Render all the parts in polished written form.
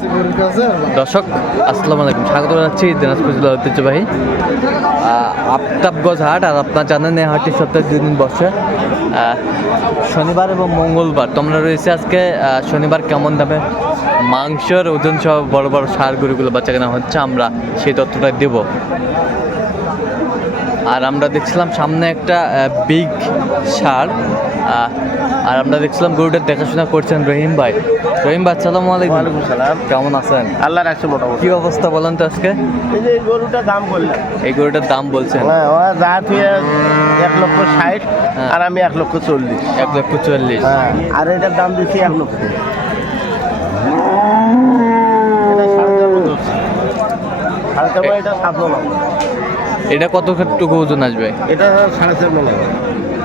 দর্শক আসসালামু আলাইকুম, স্বাগত জানাচ্ছি দিনাজপুর জেলার ঐতিহ্যবাহী আফতাবগঞ্জ হাট। আর আপনার জানেন এই হাটটি সপ্তাহে 2 দিন বসে, শনিবার এবং মঙ্গলবার। তোমরা রয়েছে আজকে শনিবার কেমন দামে মাংসের ওজন সহ বড় বড় ষাঁড় গরুগুলো বাচ্চা কেনা হচ্ছে, আমরা সেই তথ্যটা দেব। আর আমরা দেখছিলাম সামনে একটা বিগ ষাঁড়, আর আমরা দেখছিলাম গরুটার দেখাশোনা করছেন রহিম ভাই। রহিম ভাই আসসালামু আলাইকুম। ওয়ালাইকুম সালাম। কেমন আছেন? আল্লাহ রাখছে মোটামুটি। কি অবস্থা বলেন তো আজকে? এই যে এই গরুটার দাম বললাম, এই গরুটার দাম বলছেন? হ্যাঁ ওরা যা তুই 1,60,000 আর আমি 1,40,000। 1,40,000। হ্যাঁ, আর এটার দাম দিচ্ছি 1,00,000। এটা 7 মণ। এটা কতটুকু ওজন আসবে? এটা 4.5 মণ।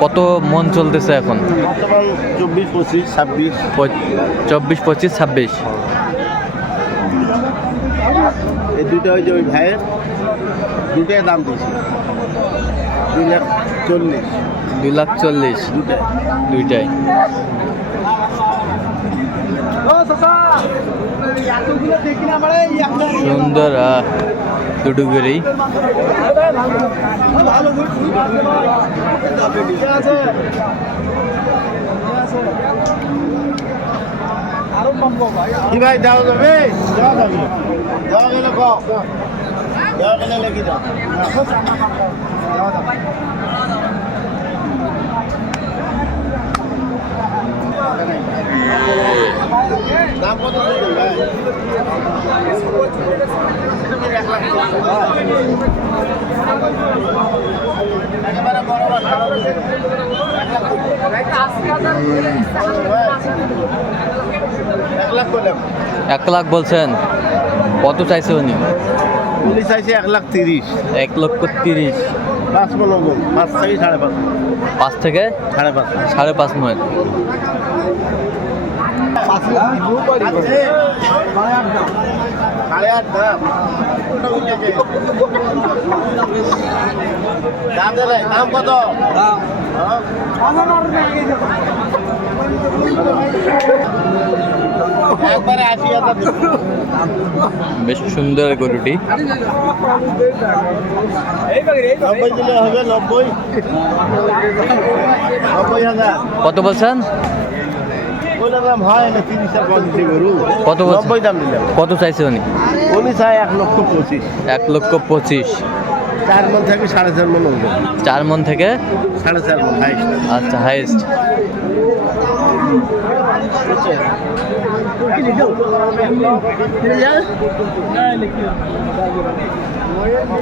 কত মন চলতেছে এখন? বর্তমান 24, 25, 26। 24, 25, 26। এই দুটো ওই যে ওই ভাইয়ের দুটাই দাম দিয়েছি 2,40,000। 2,40,000 দুইটাই। সুন্দর দুটো গরুই। কি ভাই যাওয়া যাবে? যাওয়া যাবে, যাওয়া গেলে যাওয়া গেলে লেগে যাও। দাম কত দিবেন ভাই? একেবারে বড় বাচ্চা। 1,00,000 বললাম। 1,00,000 বলছেন? কত চাইছে উনি? উনি চাইছে 1,30,000। 1,30,000। 5 মণ ওজন, 5 থেকে 5.5। 5 থেকে 5.5। 5.5 মণ। দাম কত? একবারে 80,000। বেশ সুন্দর গরুটি। 90 দিলে হবে। 90,000। কত বলছেন? দাম হয় না 30 আর 35 গরু। কত বলছেন? 90 দাম দিলাম। কত চাইছে উনি? উনি চাই 1,25,000। 1,25,000। 4 মণ থেকে 4.5 মণ ওজন। 4 মণ থেকে 4.5 মণ হাইস্ট। আচ্ছা, হাইয়েস্ট।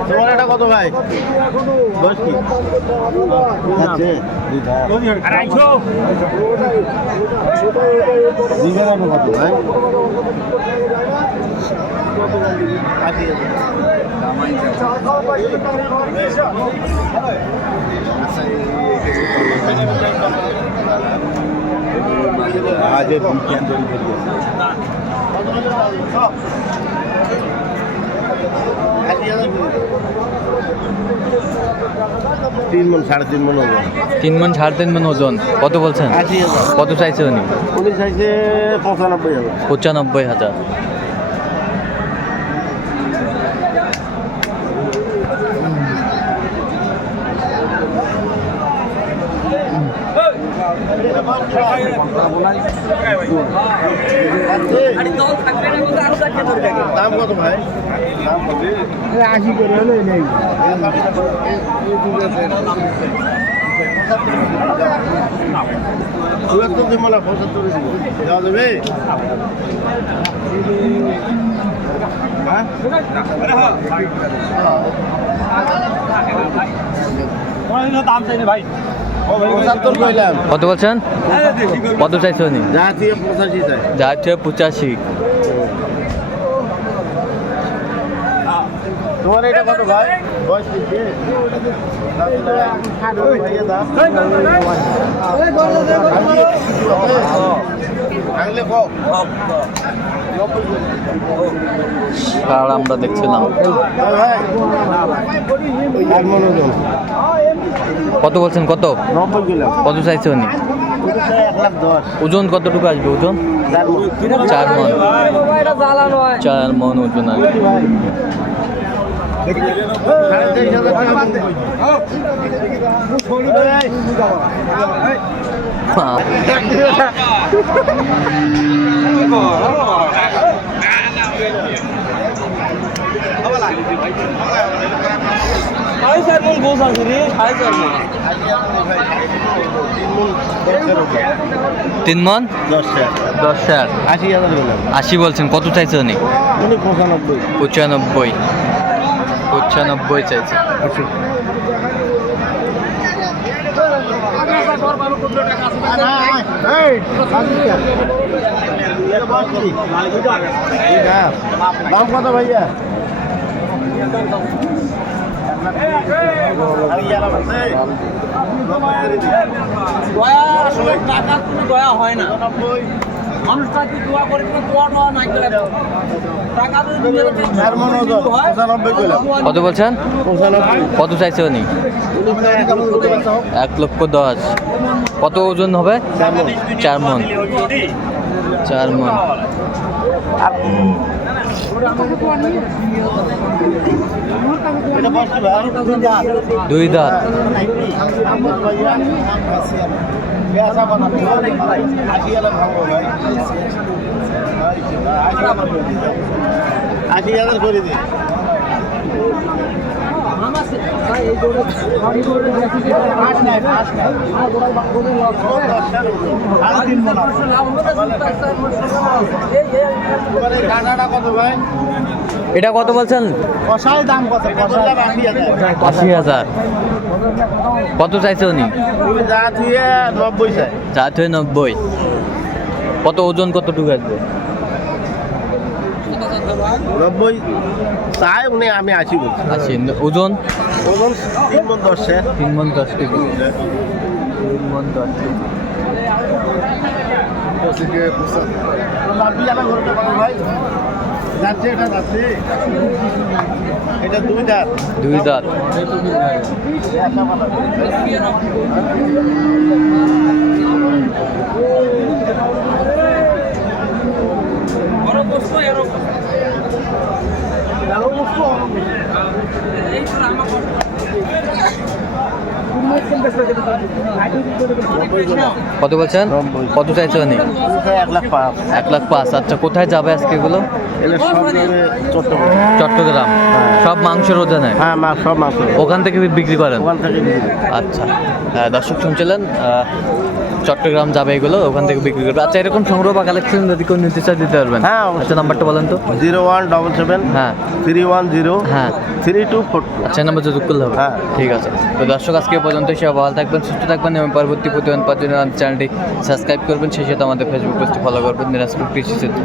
তোমার এটা কত ভাই? বয়স কি? আচ্ছা, 2,500। কত ভাই? 3 মণ 3.5 মণ ওজন। 3 মণ 3.5 মণ ওজন। কত বলছেন? 80,000। কত চাইছে উনি? উনি চাইছে 95,000। 95,000। দাম কত ভাই? 80 করে হলে নেই। 74 দিব না, 75 দিব। দেওয়া যাবে? দাম চাইলে ভাই 75 কইলাম। কত বলছেন? কত চাইছে উনি? যা দিয়ে 85 চাই। যা 85। তোমার এটা কত ভাই? বয়স কি? আর আমরা দেখছিলাম এক মন ওজন। কত বলছেন? কত 90 কিলো। কত চাইছে উনি? 1,10,000 ওজন কতটুকু আসবে ওজন? 4 মন। 4 মন ওজন আসবে। তিন মন 10,000। 80 বলছেন, কত চাইছে উনি? 95 চাইছে। দাম কত ভাইয়া? টাকার কোনো দয়া হয় না। মানুষটা কি দোয়া করে কোনো দোয়া টোয়া নাই করে টাকা কত বলছেন? কত চাইছে উনি? 1,10,000। কত ওজন হবে? 4 মন। 4 মন। দুই দাঁত। আশি হাজার করে দিন। এটা কত বলছেন? কষাই দাম কত? 80,000। কত চাইছে উনি? যা থুয়ে 90 চাই। চা থেকে 90। কত ওজন কতটুকু আসবে? 90 চাই উনি, আমি 80 বলছি। 80। ওজন? ওজন 3 মণ 10 এর। 3 মন 10 কেজি। 3 মন 10 কেজি। ভাই যাচ্ছে, এটা যাচ্ছে, এটা 2 দাঁত। 2 দাঁত। কত বলছেন? কত চাইছে উনি? 1,05,000। 1,05,000। আচ্ছা, কোথায় যাবে আজকে এগুলো? চট্টগ্রাম। চট্টগ্রাম। সব মাংসের ওজনে? হ্যাঁ, সব মাছ ওখান থেকে বিক্রি করেন? ওখান থেকে আচ্ছা, দর্শক শুনছিলেন, চট্টগ্রাম যাবে এগুলো, ওখান থেকে বিক্রি করবে। আচ্ছা, এরকম সংগ্রহ বা কালেকশন যদি কেউ নিতে চায় দিতে পারবেন? হ্যাঁ। আচ্ছা, নাম্বারটা বলেন তো। 0177 হ্যাঁ 310 হ্যাঁ 3242। আচ্ছা, নাম্বার যোগ করলে হবে? হ্যাঁ। ঠিক আছে। তো দর্শক, আজকে পর্যন্ত সে ভালো থাকবেন, সুস্থ থাকবেন এবং পরবর্তী প্রতিদিন পাওয়ার জন্য চ্যানেলটি সাবস্ক্রাইব করবেন, সেই সাথে আমাদের ফেসবুক পেজটি ফলো করবেন, দিনাজপুর কৃষি চিত্র।